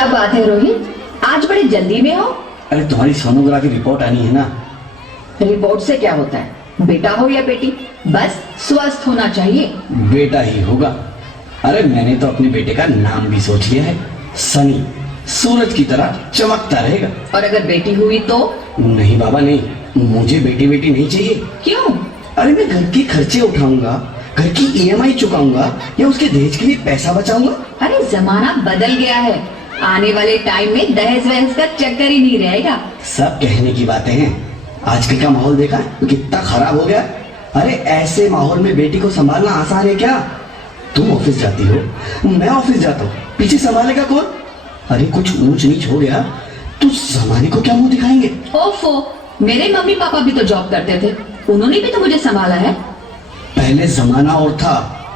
क्या बात है रोहित, आज बड़ी जल्दी में हो? अरे तुम्हारी सोनोग्राफी रिपोर्ट आनी है ना। रिपोर्ट से क्या होता है, बेटा हो या बेटी, बस स्वस्थ होना चाहिए। बेटा ही होगा। अरे मैंने तो अपने बेटे का नाम भी सोच लिया है, सनी, सूरज की तरह चमकता रहेगा। और अगर बेटी हुई तो? नहीं बाबा नहीं, मुझे बेटी बेटी नहीं चाहिए। क्यों? अरे मैं घर के खर्चे उठाऊंगा, घर की ईएमआई चुकाऊंगा या उसके दहेज के लिए पैसा बचाऊंगा। अरे जमाना बदल गया है, आने वाले टाइम में दहेज वहेज का चक्कर ही नहीं रहेगा। सब कहने की बातें हैं, आजकल का माहौल देखा कितना खराब हो गया। अरे ऐसे माहौल में बेटी को संभालना आसान है क्या? तुम ऑफिस जाती हो, मैं ऑफिस जाता हूँ, पीछे संभालेगा कौन? अरे कुछ ऊंच नीच हो गया तो जमाने को क्या मुंह दिखाएंगे? ओफो, मेरे मम्मी पापा भी तो जॉब करते थे, उन्होंने भी तो मुझे संभाला है। पहले जमाना और था,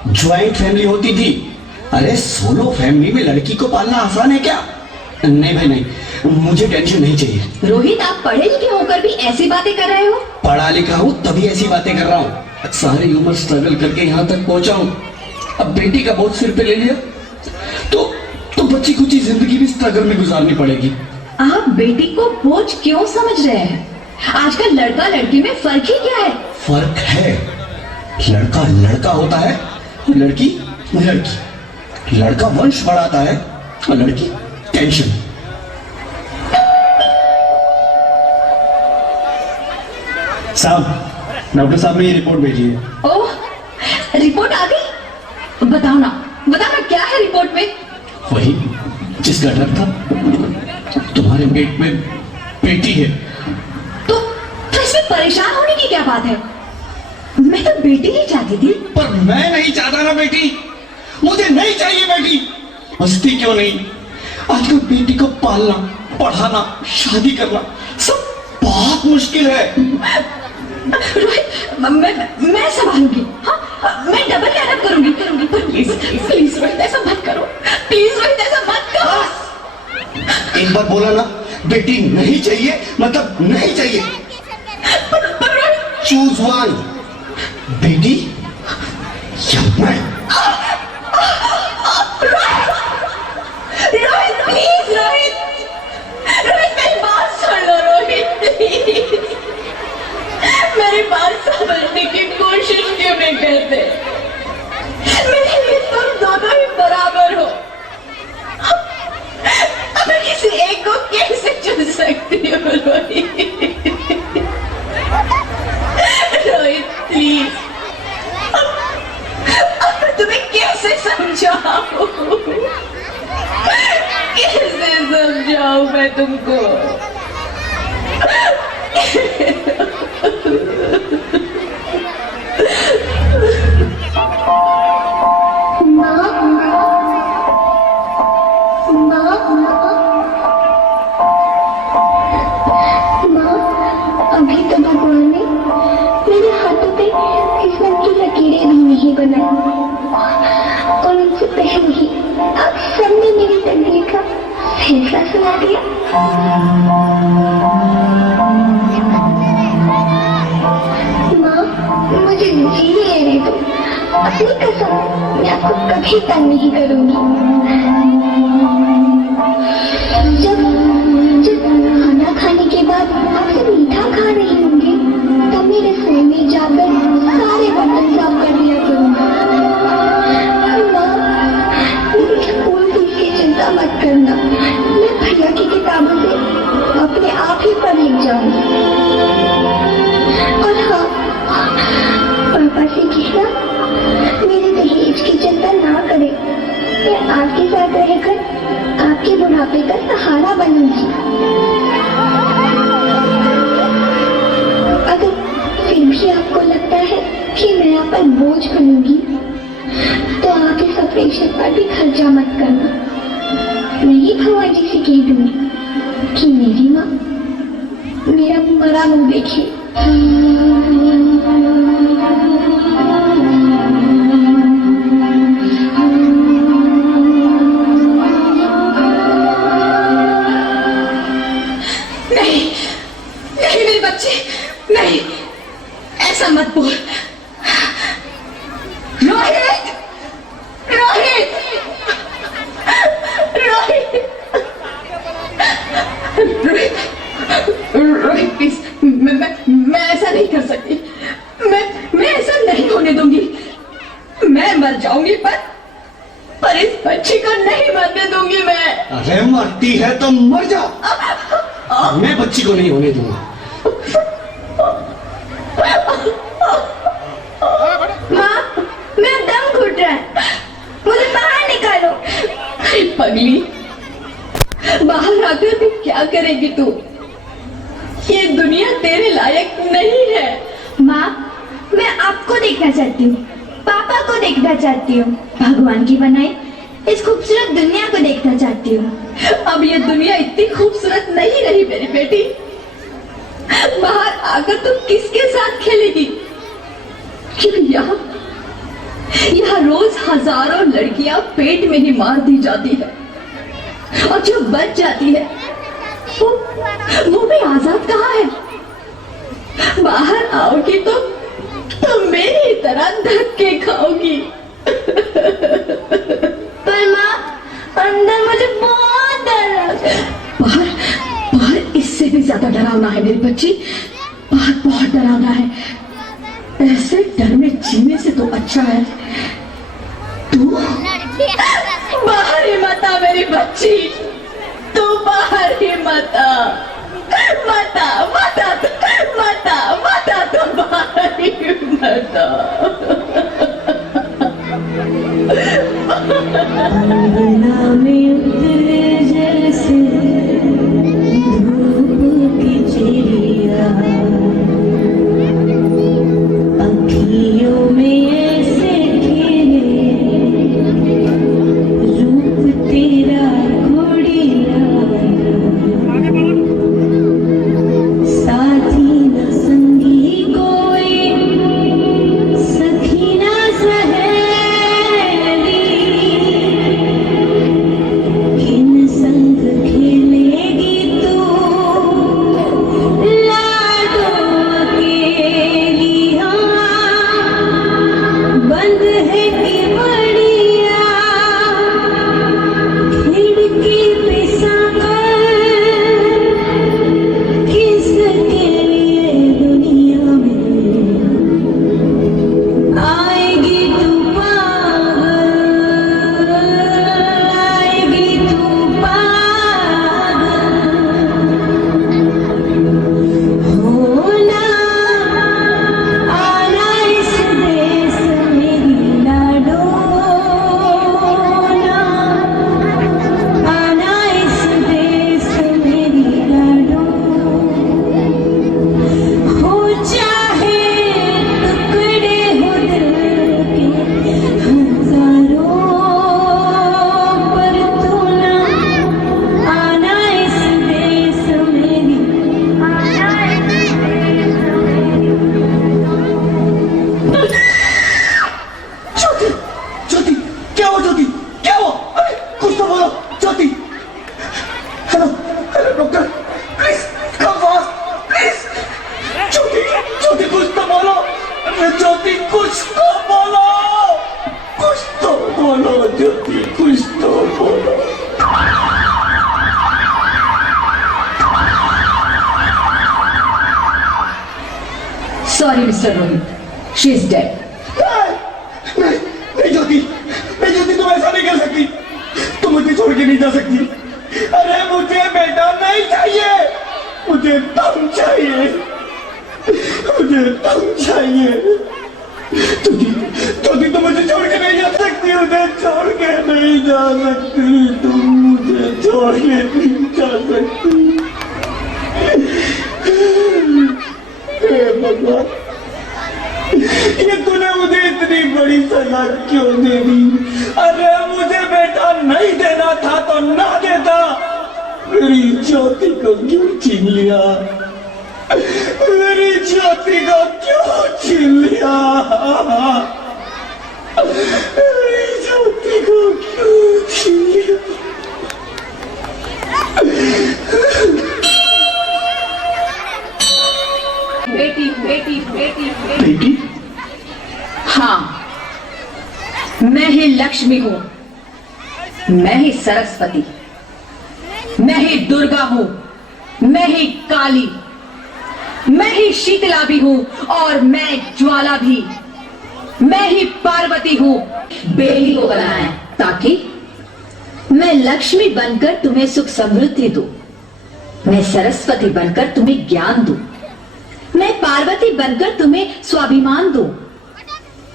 ज्वाइंट फैमिली होती थी। अरे सोलो फैमिली में लड़की को पालना आसान है क्या? नहीं भाई नहीं, मुझे टेंशन नहीं चाहिए। रोहित, आप पढ़े लिखे होकर भी ऐसी बातें कर रहे हो? पढ़ा लिखा हूँ तभी ऐसी बातें कर रहा हूँ। सारी उम्र स्ट्रगल करके यहाँ तक पहुंचा हूँ, अब बेटी का बोझ सिर पे ले लिया तो बच्ची कुछ जिंदगी भी स्ट्रगल में गुजारनी पड़ेगी। आप बेटी को बोझ क्यों समझ रहे हैं? आजकल लड़का लड़की में फर्क ही क्या है? फर्क है, लड़का लड़का होता है, लड़की लड़की। लड़का वंश बढ़ाता है और लड़की टेंशन। साहब, डॉक्टर साहब ने ये रिपोर्ट भेजी है। ओह, रिपोर्ट आ गई? बताओ ना क्या है रिपोर्ट में? वही जिसका डर था, तुम्हारे पेट में बेटी है। तो इसमें परेशान होने की क्या बात है? मैं तो बेटी ही चाहती थी। पर मैं नहीं चाहता ना बेटी, मुझे नहीं चाहिए बेटी। मस्ती क्यों नहीं, आजकल बेटी को पालना, पढ़ाना, शादी करना सब बहुत मुश्किल है। रोहित, मैं संभालूंगी। हाँ, मैं डबल मेहनत करूंगी। पर प्लीज रोहित ऐसा मत करो, प्लीज रोहित ऐसा मत करो। एक बार बोला ना, बेटी नहीं चाहिए मतलब नहीं चाहिए। चूज वन, बेटी या मैं। रोहित प्लीज, रोहित मेरी बात सुन लो। रोहित प्लीज, मेरी बात समझने की कोशिश क्यों नहीं करते? मेरे लिए तुम दोनों ही बराबर हो, मैं किसी एक को कैसे चुन सकती हूँ? रोहित प्लीज, तुम्हें कैसे समझाऊं? कैसे समझाऊं मैं तुमको? अभी तो भगवान ने मेरे हाथों पे किस्मत की लकीरें भी नहीं बनाई, और उनसे पहले ही आप सबने मेरी तकदीर का फैसला सुना दिया। माँ, मुझे जीने रहने दो, अपनी कसम, मैं आपको कभी तंग नहीं करूंगी। जब खाना खाने के बाद आपसे मीठा खा रही होंगी, तब मेरे रसोई में जाकर सारे बर्तन साफ कर दिया करूंगा। मेरी स्कूल फीस की चिंता मत करना, मैं भैया की किताबों से अपने आप ही पढ़ लिख जाऊंगी। और हाँ, पापा से कहना मेरे दहेज की चिंता ना करे, मैं आपके साथ रहकर आपके बुढ़ापे का सहारा बनूंगी। अगर फिर भी आपको लगता है कि मैं आप पर बोझ बनूंगी, तो आप इस ऑपरेशन पर भी खर्चा मत करना। मैं ही भगवान जी से कह दूंगी कि मेरी माँ मेरा मरा मुंह देखे। नहीं मेरे बच्चे, नहीं, ऐसा मत बोल। रोहित, रोहित, रोहित। और इस बच्ची को नहीं मरने दूंगी मैं। अरे मरती है तो मर जाओ, मैं बच्ची को नहीं होने दूंगा। माँ, मेरा दम घुट रहा है, मुझे बाहर निकालो। अरे पगली, बाहर आकर भी क्या करेगी तू? ये दुनिया तेरे लायक नहीं है। माँ, मैं आपको देखना चाहती हूँ, पापा को देखना चाहती हूँ, भगवान की बनाई इस खूबसूरत दुनिया को देखना चाहती हूँ। अब ये दुनिया इतनी खूबसूरत नहीं रही मेरी बेटी। बाहर आकर तुम किसके साथ खेलेगी? क्योंकि यहाँ रोज हजारों लड़कियां पेट में ही मार दी जाती है, और जो बच जाती है वो भी आजाद कहाँ है? बाहर आओगी तो मेरी तरह धक्के खाओगी। पर माँ, अंदर मुझे बहुत डर लग रहा है। बाहर इससे भी ज्यादा डरावना है मेरी बच्ची, बाहर बहुत डरावना है। ऐसे डर में जीने से तो अच्छा है तू बाहर ही मत आ मेरी बच्ची, तू बाहर ही मत आ, मत आ, मत आ, मत आ, मत आ, तू बाहर ही मत आ। अंगना में उतरे जैसे धूप की चिड़िया, अखियों में ऐसे खिले रूप तेरा घोड़िया, साथी न संगी कोई, सखी न सहेली, किन संग खेलेगी तू लाडो अकेली। हाँ, बंद है कि बढ़िया खिड़की पे साकर, किसके लिए दुनिया में आएगी तू पागल, आएगी तू पागल। होना आना इस देश मेरी लाडो, आना इस देश मेरी लाडो। हो चाहे टुकड़े हो दिल के हजारों, पर तू ना आना इस देश मेरी, आना इस देश ज्योति, ज्योति, क्या हुआ ज्योति, क्या हुआ? अरे कुछ तो बोलो Jyoti. Hello hello doctor, please come fast please. Jyoti, Jyoti कुछ तो बोलो। अरे ज्योति कुछ तो बोलो, कुछ तो बोलो ज्योति, कुछ तो बोलो। Sorry mister Rohit, she is dead. नहीं नहीं ज्योति, नहीं ज्योति, तुम ऐसा नहीं कर सकती, तुम मुझे छोड़ के नहीं जा सकती। अरे मुझे बेटा नहीं चाहिए, मुझे तुम चाहिए, मुझे तुम चाहिए। ज्योति, ज्योति तुम मुझे छोड़ के नहीं जा सकती, मुझे छोड़ के नहीं जा सकती, तुम मुझे छोड़ के नहीं जा सकती। हे भगवान, ये तूने मुझे इतनी बड़ी सजा क्यों दे दी? अरे मुझे बेटा नहीं देना था तो ना देता, मेरी ज्योति को क्यों छीन लिया? मेरी ज्योति को क्यों छीन लिया? मेरी ज्योति को क्यों छीन लिया? बेटी बेटी बेटी बेटी? हाँ, मैं ही लक्ष्मी हूँ, मैं ही सरस्वती, मैं ही दुर्गा हूँ, मैं ही काली, मैं ही शीतला भी हूँ, और मैं ज्वाला भी, मैं ही पार्वती हूँ। बेटी को बनाना है ताकि मैं लक्ष्मी बनकर तुम्हें सुख समृद्धि दूं, मैं सरस्वती बनकर तुम्हें ज्ञान दूं, मैं पार्वती बनकर तुम्हें स्वाभिमान दूं,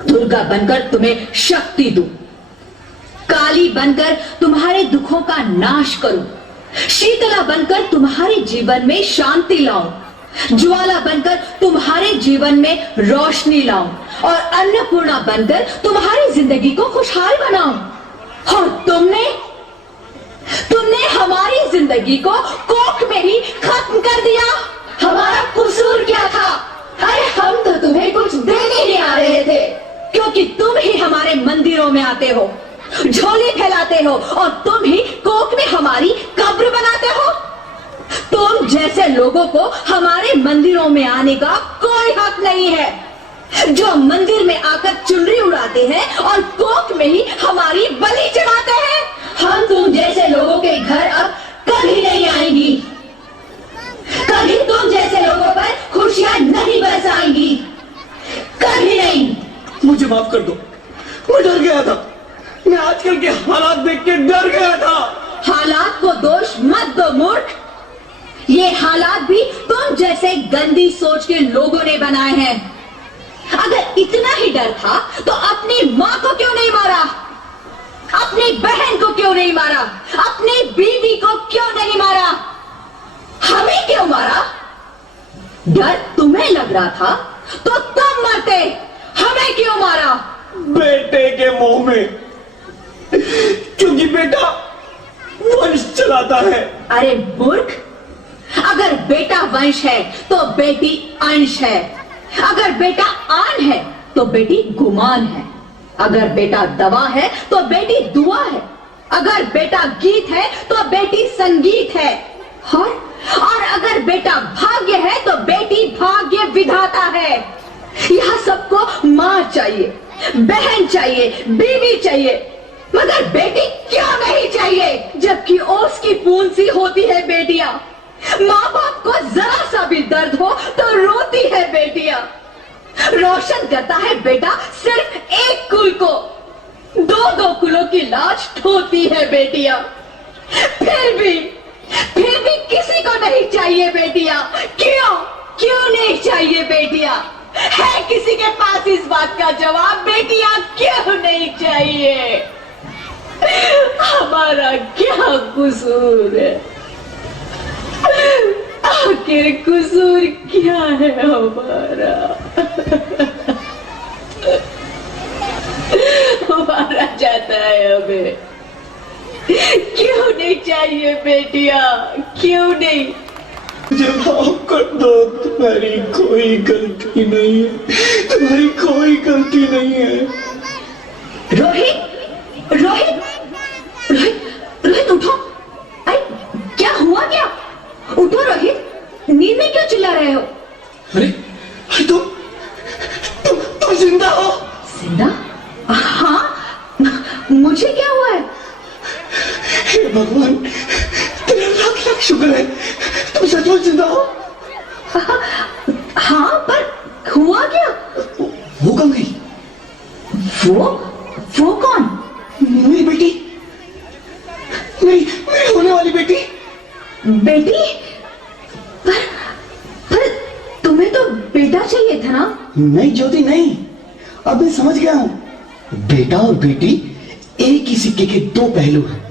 दुर्गा बनकर तुम्हें शक्ति दूं, काली बनकर तुम्हारे दुखों का नाश करूं, शीतला बनकर तुम्हारे जीवन में शांति लाऊं, ज्वाला बनकर तुम्हारे जीवन में रोशनी लाऊं और अन्नपूर्णा बनकर तुम्हारी जिंदगी को खुशहाल बनाऊं। और तुमने हमारी जिंदगी को कोख में ही खत्म कर दिया। हमारा कसूर क्या था? अरे हम तो तुम्हें कुछ देने नहीं आ रहे थे, क्योंकि तुम ही हमारे मंदिरों में आते हो, झोली फैलाते हो और तुम ही कोख में हमारी कब्र बनाते हो। तुम जैसे लोगों को हमारे मंदिरों में आने का कोई हक नहीं है, जो मंदिर में आकर चुनरी उड़ाते हैं और कोख में ही हमारी बलि चढ़ाते हैं। हम तुम जैसे लोगों के घर अब कभी नहीं आएंगी, कभी तुम जैसे लोगों पर खुशियां नहीं बरसाएंगी, कभी नहीं। मुझे माफ कर दो, मैं डर गया था। मैं आजकल के हालात देख के डर गया था। हालात को दोष मत दो मूर्ख, ये हालात भी तुम जैसे गंदी सोच के लोगों ने बनाए हैं। अगर इतना ही डर था तो अपनी माँ को क्यों नहीं मारा, अपनी बहन को क्यों नहीं मारा, अपनी बीवी को क्यों नहीं मारा, हमें क्यों मारा? डर तुम्हें लग रहा था तो तुम मरते, हमें क्यों मारा? बेटे के मुंह में, क्योंकि बेटा वंश चलाता है। अरे मूर्ख, अगर बेटा वंश है तो बेटी अंश है, अगर बेटा आन है तो बेटी गुमान है, अगर बेटा दवा है तो बेटी दुआ है, अगर बेटा गीत है तो बेटी संगीत है, और अगर बेटा भाग्य है तो बेटी भाग्य विधाता है। यह सबको मां चाहिए, बहन चाहिए, बीवी चाहिए, मगर बेटी क्यों नहीं चाहिए? जबकि ओस की बूंद सी होती है बेटियां, माँ बाप को जरा सा भी दर्द हो तो रोती है बेटियां। रोशन करता है बेटा सिर्फ एक कुल को, दो दो कुलों की लाज ढोती है बेटियां। फिर भी किसी को नहीं चाहिए बेटियां। क्यों नहीं चाहिए बेटियां? है किसी के पास इस बात का जवाब? बेटियां क्यों नहीं चाहिए? हमारा क्या कसूर है? आखिर कसूर क्या है हमारा? हमारा जाता है हमें। क्यों नहीं चाहिए बेटियां? क्यों नहीं? मुझे माफ कर दो, तुम्हारी कोई गलती नहीं है, तुम्हारी कोई गलती नहीं है। रोहित, रोहित, रोहित, रोहित उठो। अरे क्या हुआ क्या? उठो रोहित, नींद में क्यों चिल्ला रहे हो? अरे तुम जिंदा हो? जिंदा? हाँ, मुझे क्या हुआ है? हे भगवान, तेरा लाख लाख शुक्र है, तुम सचमुच जिंदा हो। हाँ, पर हुआ क्या? वो कौन गई? वो कौन? मेरी बेटी, मेरी होने वाली बेटी। बेटी? पर तुम्हें तो बेटा चाहिए था ना? नहीं ज्योति नहीं, अब मैं समझ गया हूं। बेटा और बेटी एक ही सिक्के के दो पहलू हैं,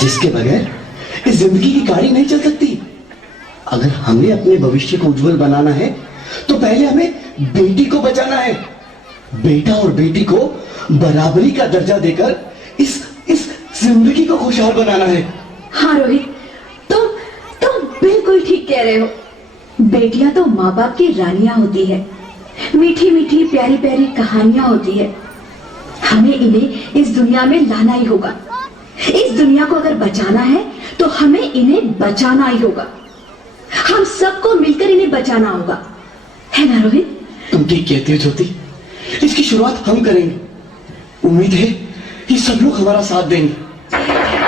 जिसके बगैर इस जिंदगी की गाड़ी नहीं चल सकती। अगर हमें अपने भविष्य को उज्जवल बनाना है तो पहले हमें बेटी को बचाना है। बेटा और बेटी को बराबरी का दर्जा देकर इस जिंदगी को खुशहाल बनाना है। हाँ रोहित, तुम बिल्कुल ठीक कह रहे हो। बेटियां तो माँ बाप की रानियां होती है, मीठी मीठी प्यारी प्यारी कहानियां होती है। हमें इन्हें इस दुनिया में लाना ही होगा। इस दुनिया को अगर बचाना है तो हमें इन्हें बचाना ही होगा। हम सबको मिलकर इन्हें बचाना होगा, है ना रोहित? तुम ठीक कहती हो ज्योति, इसकी शुरुआत हम करेंगे। उम्मीद है ये सब लोग हमारा साथ देंगे।